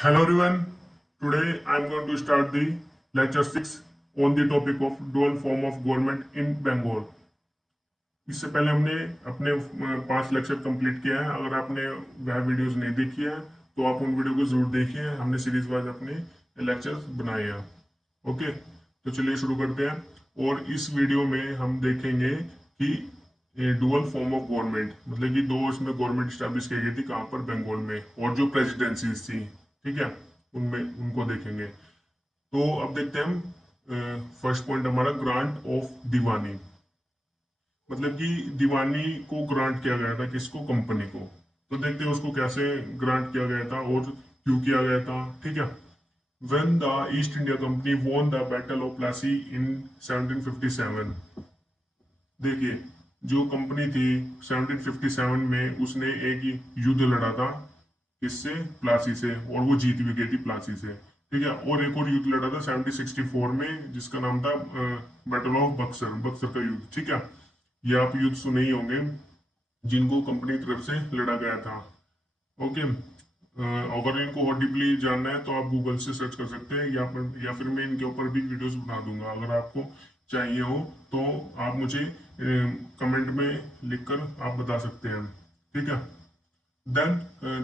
Hello everyone. Today I am going to start the lecture 6 on the topic of dual form of government in Bengal. इससे पहले हमने अपने 5 lecture complete किया है। अगर आपने वह वीडियोस नहीं देखी है तो आप उन वीडियो को जरूर देखिए। हमने सीरीज वाइज अपने लेक्चर्स बनाए हैं। ओके, तो चलिए शुरू करते हैं। और इस वीडियो में हम देखेंगे कि डुअल फॉर्म ऑफ गवर्नमेंट मतलब कि दो इसमें गवर्नमेंट स्टैब्लिश की गई थी कहाँ पर, बंगाल में, और जो प्रेसिडेंसीज थी, ठीक है, उनमें उनको देखेंगे। तो अब देखते हैं हम फर्स्ट पॉइंट हमारा ग्रांट ऑफ दीवानी। मतलब कि दीवानी को ग्रांट किया गया था किसको, कंपनी को। तो देखते हैं उसको कैसे ग्रांट किया गया था और क्यों किया गया था, ठीक है। When the East India Company won the Battle of Plassey in 1757, देखिए जो कंपनी थी 1757 में उसने एक युद्ध लड़ा था, किससे, प्लासी से, और वो जीत भी गई थी प्लासी से, ठीक है। और एक और युद्ध लड़ा था 1764 में जिसका नाम था बैटल ऑफ बक्सर, बक्सर का युद्ध, ठीक है। ये आप युद्ध सुने ही होंगे जिनको कंपनी की तरफ से लड़ा गया था। ओके, अगर इनको और डीपली जानना है तो आप गूगल से सर्च कर सकते हैं या फिर मैं इनके ऊपर भी वीडियोस बना दूंगा। अगर आपको चाहिए हो तो आप मुझे कमेंट में लिखकर आप बता सकते हैं, ठीक है। Then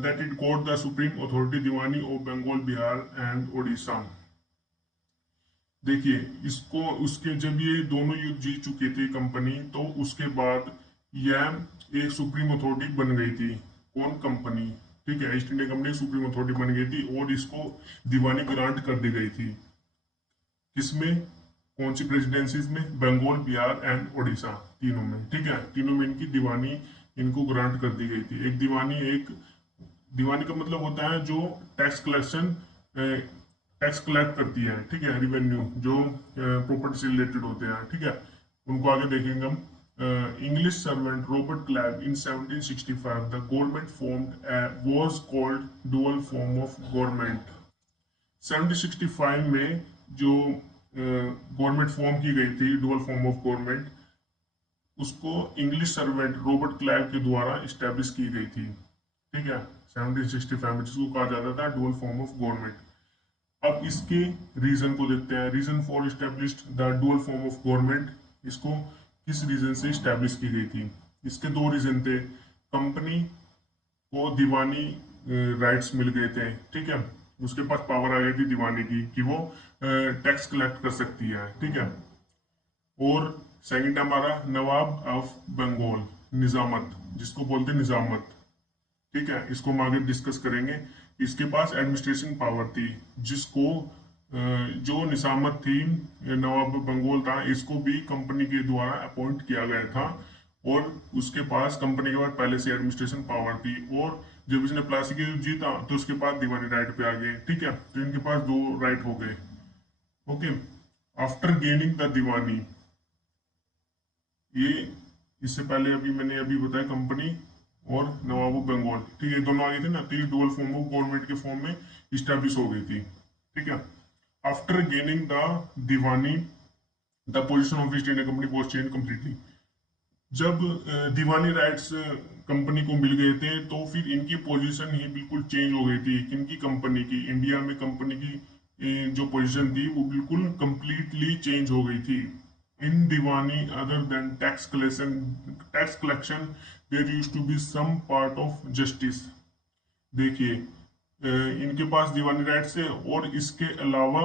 that it got the supreme authority Diwani of Bengal, Bihar and Orissa. देखिए इसको उसके जब ये दोनों युद्ध जीत चुके थे कंपनी, तो उसके बाद यह एक सुप्रीम अथॉरिटी बन गई थी। कौन, कंपनी, ठीक है। East India company supreme authority बन गई थी और इसको दीवानी ग्रांट कर दी गई थी। किसमें, कौन सी प्रेसिडेंसीज में, बंगाल, बिहार एंड उड़ीसा, तीनों में, ठीक है। तीनों में इनकी दीवानी इनको ग्रांट कर दी गई थी। एक दीवानी का मतलब होता है जो टैक्स कलेक्शन, टैक्स कलेक्ट करती है, ठीक है, रिवेन्यू जो प्रॉपर्टी से रिलेटेड होते हैं, ठीक है। उनको आगे देखेंगे हम। English servant Robert Clive in 1765 the government formed was called dual form of government। 1765 में जो गवर्नमेंट फॉर्म की गई थी, डुअल फॉर्म ऑफ गवर्नमेंट, उसको इंग्लिश सर्वेंट रॉबर्ट क्लाइव के द्वारा इस्टेब्लिश की गई थी, ठीक है। 1765 में जिसको कहा जाता था डुअल फॉर्म ऑफ गवर्नमेंट। अब इसके रीजन को देखते हैं। Reason for established the dual form of government, इसको किस रीजन से इस्टेब्लिश की गई थी। इसके दो रीजन थे। कंपनी को दीवानी राइट्स मिल गए थे, ठीक है। उसके पास पावर आ गई थी दीवानी की कि वो टैक्स कलेक्ट कर सकती है, ठीक है। और सेकंड हमारा नवाब ऑफ बंगाल, निजामत, जिसको बोलते हैं निजामत, ठीक है। इसको हम आगे डिस्कस करेंगे। इसके पास एडमिनिस्ट्रेशन पावर थी, जिसको जो निजामत थी, नवाब बंगाल था, इसको भी कंपनी के द्वारा अपॉइंट किया गया था। और उसके पास कंपनी के बाद पहले से एडमिनिस्ट्रेशन पावर थी। और जब इसने प्लासी के जीता तो उसके बाद दीवानी राइट पे आ गए, ठीक है। तो इनके पास दो राइट हो गए। ओके, आफ्टर गेनिंग द दीवानी, ये इससे पहले अभी बताया कंपनी और नवाब बंगाल, ठीक है, दोनों आ गए थे ना, तो ये डुअल फॉर्म ऑफ गवर्नमेंट के फॉर्म में इस्टेब्लिश हो गई थी, ठीक है। After gaining the Deewani the position of east India company was change completely. जब दीवानी राइट्स कंपनी को मिल गए थे तो फिर इनकी पोजीशन ही बिल्कुल चेंज हो गई थी। किनकी, कंपनी की, इंडिया में कंपनी की जो पोजीशन थी वो बिल्कुल कंप्लीटली चेंज हो गई थी। In diwani other than tax collection there used to be some part of justice. देखिए इनके पास दीवानी राइट्स है और इसके अलावा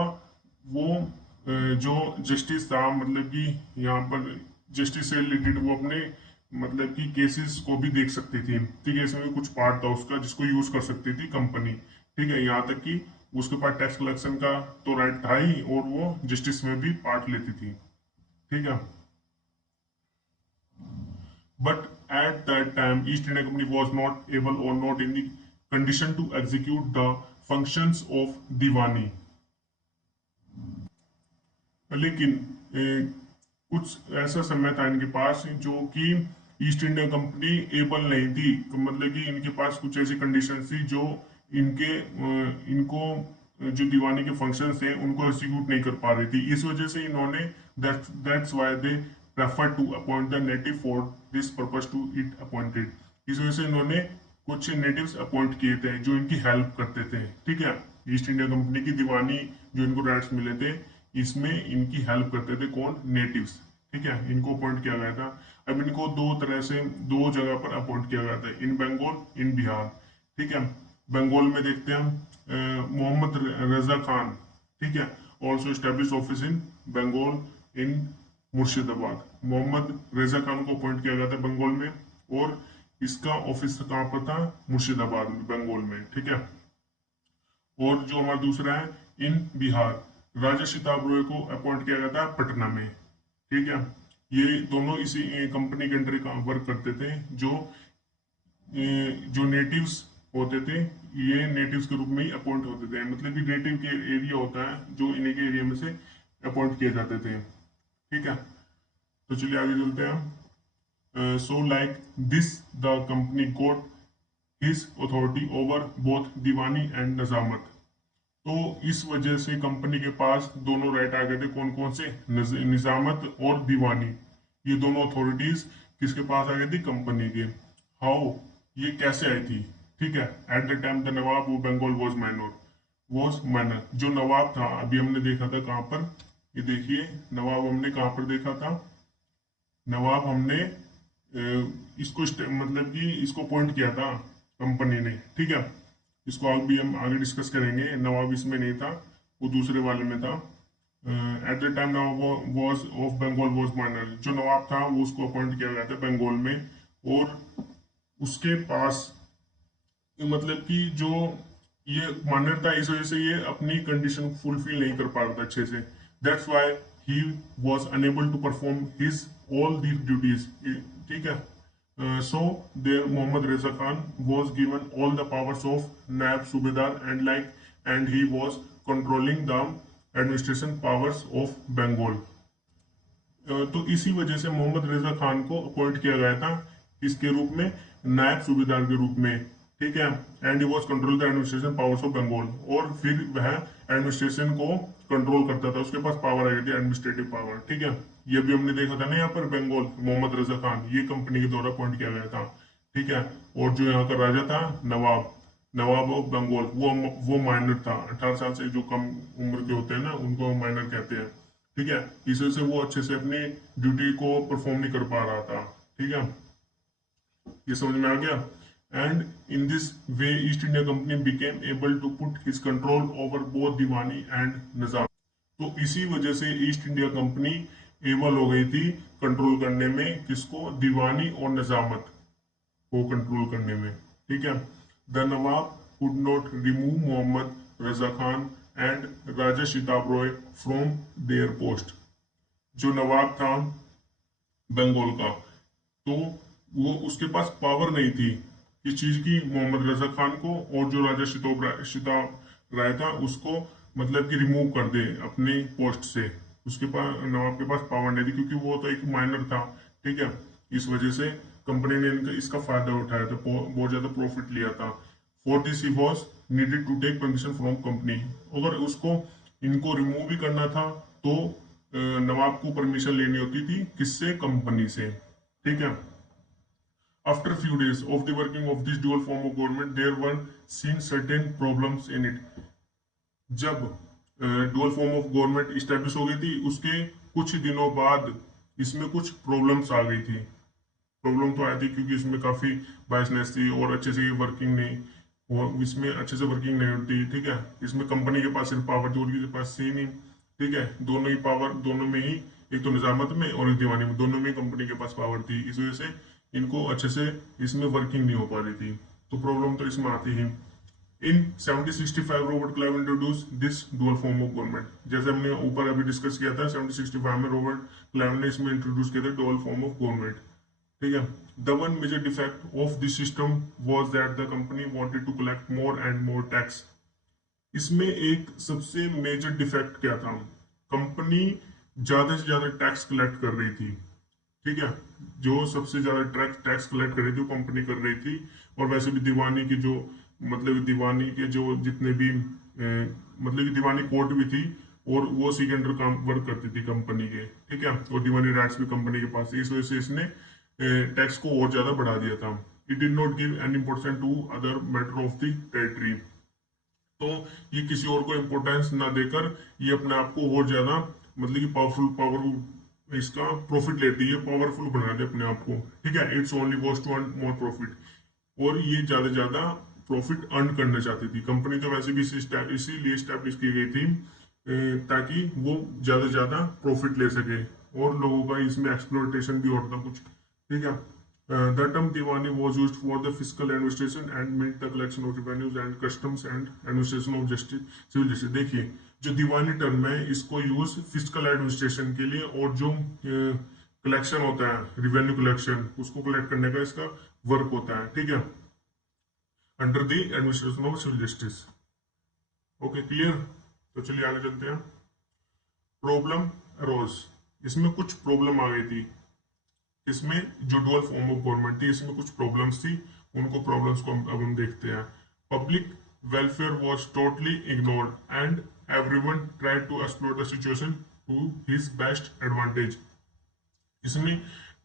वो जो जस्टिस था, मतलब कि यहाँ पर जस्टिस से रिलेटेड वो अपने मतलब कि केसेस को भी देख सकती थी, ठीक है। इसमें भी कुछ पार्ट था उसका जिसको यूज कर सकती थी कंपनी, ठीक है। यहाँ तक कि उसके पास टैक्स कलेक्शन का तो राइट था ही और वो जस्टिस में भी पार्ट लेती थी, ठीक है। But at that time, East India Company was not able or not in the condition to execute the functions of Diwani. लेकिन कुछ ऐसा समय था इनके पास जो कि ईस्ट इंडिया कंपनी एबल नहीं थी, मतलब कि इनके पास कुछ ऐसी कंडीशन थी जो इनको जो दीवानी के फंक्शंस थे उनको एग्जीक्यूट नहीं कर पा रही थी। इस वजह से इन्होंने that's why they prefer to appoint the native for this purpose to it appointed. इस वजह से इन्होंने कुछ नेटिव्स अपॉइंट किए थे जो इनकी हेल्प करते थे, ठीक है। ईस्ट इंडिया कंपनी की दीवानी जो इनको राइट्स मिले थे इसमें इनकी हेल्प करते थे कौन, नेटिव्स। ठीक है, इनको अपॉइंट किया गया था। अब इनको दो तरह से दो जगह पर अपॉइंट किया गया था, इन बंगाल इन बिहार। ठीक है, बंगाल में देखते हैं हम मोहम्मद रजा खान। ठीक है, also establish office in Bengal in Murshidabad. Mohammad Raza Khan को अपॉइंट किया गया था बंगाल में, और इसका ऑफिस कहाँ पर था, मुर्शिदाबाद में, बंगाल में। ठीक है, और जो हमारा दूसरा है इन बिहार, राजा शिताब रॉय को अपॉइंट किया गया था पटना में। ठीक है, ये दोनों इसी कंपनी के अंडर वर्क करते थे। जो नेटिव्स होते थे, ये नेटिव्स के रूप में ही अपॉइंट होते थे, मतलब कि नेटिव के एरिया होता है जो इन्हीं के एरिया में से अपॉइंट किए जाते थे। ठीक है, तो चलिए आगे चलते हैं हम। So like this the company got his authority over both diwani and nizamat. तो इस वजह से कंपनी के पास दोनों राइट आ गए थे, कौन कौन से, निजामत और दीवानी। ये दोनों अथॉरिटीज किसके पास आ गई थी, कंपनी के। हाउ, ये कैसे आई थी। ठीक है, एट द टाइम द नवाब वो बंगाल वॉज माइनर। जो नवाब था, अभी हमने देखा था कहाँ पर, ये देखिए नवाब हमने कहाँ पर देखा था। नवाब हमने इसको मतलब कि इसको पॉइंट किया था कंपनी ने। ठीक है, इसको आगे भी हम आगे डिस्कस करेंगे। नवाब इसमें नहीं था, वो दूसरे वाले में था। At the time Nawab was of Bengal was minor. जो नवाब था वो उसको अपॉइंट किया गया था बंगाल में, और उसके पास मतलब कि जो ये माइनर था, इस वजह से ये अपनी कंडीशन फुलफिल नहीं कर पा रहा था अच्छे से। That's why he was enable to perform his all the duties. ठीक है, so there Muhammad Reza Khan was given all the powers of Naib Subedar and he was controlling the administration powers of Bengal। तो इसी वजह से मोहम्मद रजा खान को appoint किया गया था इसके रूप में, नायब सूबेदार के रूप में। ठीक है, and he was control the administration powers of Bengal, और फिर वह एडमिनिस्ट्रेशन को कंट्रोल करता था, उसके पास पावर आ गई थी, एडमिनिस्ट्रेटिव पावर। ठीक है, ये भी हमने देखा था ना यहाँ पर बंगाल, मोहम्मद रजा खान ये कंपनी के द्वारा अपॉइंट किया गया था। ठीक है, और जो यहाँ का राजा था नवाब, नवाब ऑफ बंगाल, वो माइनर था। 18 साल से जो कम उम्र के होते हैं ना, उनको माइनर कहते हैं। ठीक है, इस वजह से वो अच्छे से अपनी ड्यूटी को परफॉर्म नहीं कर पा रहा था। ठीक है, ये समझ में आ गया। And in this way East India Company became able to put his control over both diwani and nizam. तो इसी वजह से ईस्ट इंडिया कंपनी एबल हो गई थी कंट्रोल करने में, किसको, दीवानी और निजामत को कंट्रोल करने में। ठीक है, the nawab could not remove Mohammad Raza Khan and Raja Shitab Roy from their post. जो नवाब था बंगाल का, तो वो उसके पास पावर नहीं थी इस चीज की, मोहम्मद रजा खान को और जो राजा शिताब राय था उसको, मतलब कि रिमूव कर दे अपने पोस्ट से। उसके पास, नवाब के पास पावर नहीं थी, क्योंकि वो तो एक माइनर था। ठीक है, इस वजह से कंपनी ने इसका फायदा उठाया था, बहुत ज्यादा प्रॉफिट लिया था। For this he was needed to take permission from company. अगर उसको इनको रिमूव भी करना था तो नवाब को परमिशन लेनी होती थी, किससे, कंपनी से। ठीक है, after few days of the working of this dual form of government there were seen certain problems in it। जब dual form of government establish हो गई थी, उसके कुछ दिनों बाद इसमें कुछ प्रॉब्लम्स आ गई थी। प्रॉब्लम तो आई थी क्योंकि इसमें काफी बायसनेस थी, और अच्छे से वर्किंग नहीं, और इसमें अच्छे से वर्किंग नहीं होती। ठीक है, इसमें कंपनी के पास सिर्फ पावर थी, उनके पास थी नहीं। ठीक है, दोनों ही पावर, दोनों में ही, एक तो निजामत में और एक दीवानी में, दोनों में कंपनी के पास पावर थी। इस वजह से इनको अच्छे से इसमें वर्किंग नहीं हो पा रही थी, तो प्रॉब्लम तो इसमें आती ही। इन 1765 Robert Clive introduce this dual form of government. जैसे हमने ऊपर अभी डिस्कस किया था, 1765 में रॉबर्ट क्लाइव ने इसमें इंट्रोड्यूस किया था डुअल फॉर्म ऑफ गवर्नमेंट। ठीक है, the one major defect of this system was that the company wanted to collect more and more tax. इसमें एक सबसे मेजर डिफेक्ट क्या था, कंपनी ज्यादा से ज्यादा टैक्स कलेक्ट कर रही थी। ठीक है, जो सबसे ज्यादा टैक्स कलेक्ट कर रही थी वो कंपनी कर रही थी। और वैसे भी दीवानी की जो, मतलब दीवानी के जो जितने भी मतलब कि दीवानी कोर्ट भी थी, और वो सी के अंडर काम वर्क करती थी कंपनी के। ठीक है, और दीवानी राइट्स भी कंपनी के पास थी। इस वजह से इसने टैक्स को और ज्यादा बढ़ा दिया था। It did not give any importance to other matter of the territory. तो ये किसी और को इम्पोर्टेंस ना देकर ये अपने आप को और ज्यादा मतलब कि पावरफुल इसका प्रॉफिट लेती है, पावरफुल बनाते अपने आप को। ठीक है, it's only was to earn more profit. और ये ज्यादा से ज्यादा प्रॉफिट अर्न करना चाहती थी कंपनी, तो वैसे भी इसीलिए स्टैब्लिश की गई थी ताकि वो ज्यादा से ज्यादा प्रॉफिट ले सके और लोगों का इसमें एक्सप्लोइटेशन भी होता कुछ। ठीक है, the term Diwali was used for the fiscal administration and meant the collection of revenues and customs and administration of justice, civil justice। देखिए, जो दिवाली टर्म है इसको यूज फिजिकल एडमिनिस्ट्रेशन के लिए, और जो कलेक्शन होता है रिवेन्यू कलेक्शन उसको कलेक्ट करने का इसका वर्क होता है। ठीक है, under the administration of civil justice. Okay, clear. तो चलिए आगे चलते हैं। प्रॉब्लम अरोज, इसमें कुछ प्रॉब्लम आ गई थी। इसमें जो डुअल फॉर्म ऑफ गवर्नमेंट थी इसमें कुछ प्रॉब्लम्स थी, उनको प्रॉब्लम्स को अब हम देखते हैं। Public welfare was totally ignored and everyone tried to explore the situation to his best advantage. इसमें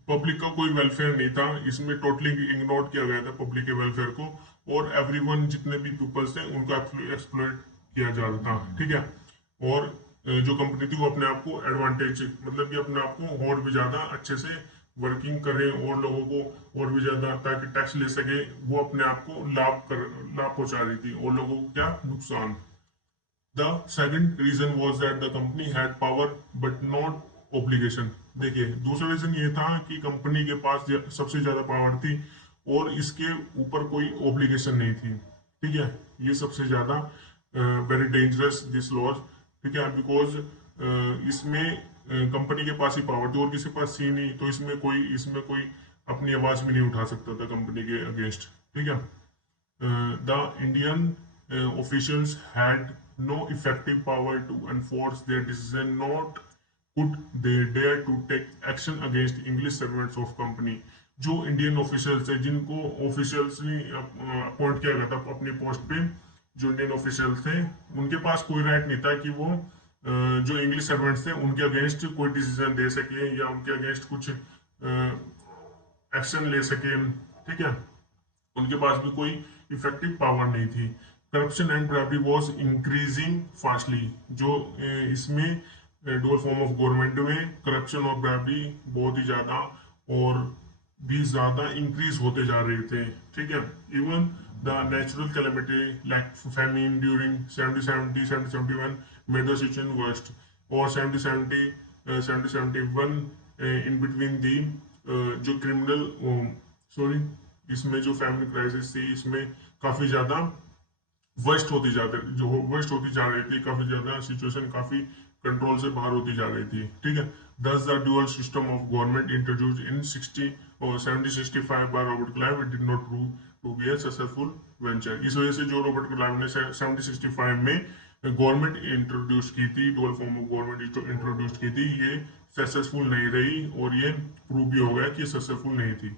पब्लिक का कोई वेलफेयर नहीं था, इसमें टोटली इग्नोर किया गया था पब्लिक के वेलफेयर को, और एवरीवन जितने भी पीपल्स थे उनको एक्सप्लोइट किया जा रहा था। ठीक है, और जो कंपनी थी वो अपने आप को एडवांटेज मतलब कि अपने आप को और भी ज्यादा अच्छे से वर्किंग करे और लोगों को और भी ज्यादा ताकि टैक्स ले सके, वो अपने आप को लाभ पहुंचा रही थी और लोगों को क्या नुकसान। The second reason was that the company had power but not obligation. देखिए, दूसरा रीजन ये था कि कंपनी के पास सबसे ज्यादा पावर थी और इसके ऊपर कोई ऑब्लिगेशन नहीं थी। ठीक है, ये सबसे ज्यादा वेरी डेंजरस दिस लॉज। ठीक है, बिकॉज इसमें कंपनी के पास ही पावर थी और किसी के पास थी नहीं, तो इसमें कोई अपनी आवाज भी नहीं उठा सकता था कंपनी के अगेंस्ट। ठीक है, the Indian officials had no effective power to enforce their decision, not could they dare to take action against English servants of company। जो इंडियन ऑफिशियल्स है जिनको ऑफिशियल्स ने अपॉइंट किया गया था अपनी पोस्ट पे, जो इंडियन ऑफिशियल्स थे उनके पास कोई राइट नहीं था कि वो जो इंग्लिश सर्वेंट्स थे उनके अगेंस्ट कोई डिसीजन दे सके या उनके अगेंस्ट कुछ एक्शन ले सके। ठीक है, उनके पास भी कोई इफेक्टिव पावर नहीं थी। Corruption and bribery was increasing fastly. जो इसमें डुअल फॉर्म ऑफ गवर्नमेंट में करप्शन और ब्राइबरी बहुत ही ज्यादा और भी ज्यादा इंक्रीज होते जा रहे थे। ठीक है, even the natural calamity like famine during 70 made the situation worst, और 70 71 इन बिटवीन दी जो क्रिमिनल सॉरी इसमें जो फैमिली क्राइसिस थी इसमें काफी ज्यादा वर्स्ट होती जा रही थी, काफी ज्यादा सिचुएशन काफी कंट्रोल से बाहर होती जा रही थी। ठीक है, thus the dual system of government introduce in 70 और 70 65 by Robert Clive it did not prove to be a successful venture. इस वजह से जो रॉबर्ट क्लाइव ने 70 65 में गवर्नमेंट इंट्रोड्यूस की थी, dual form of government introduce की थी, ये सक्सेसफुल नहीं रही और ये प्रूव भी हो गया कि सक्सेसफुल नहीं थी।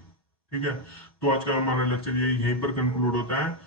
ठीक है, तो आज का हमारा लेक्चर ये यहीं पर कंक्लूड होता है।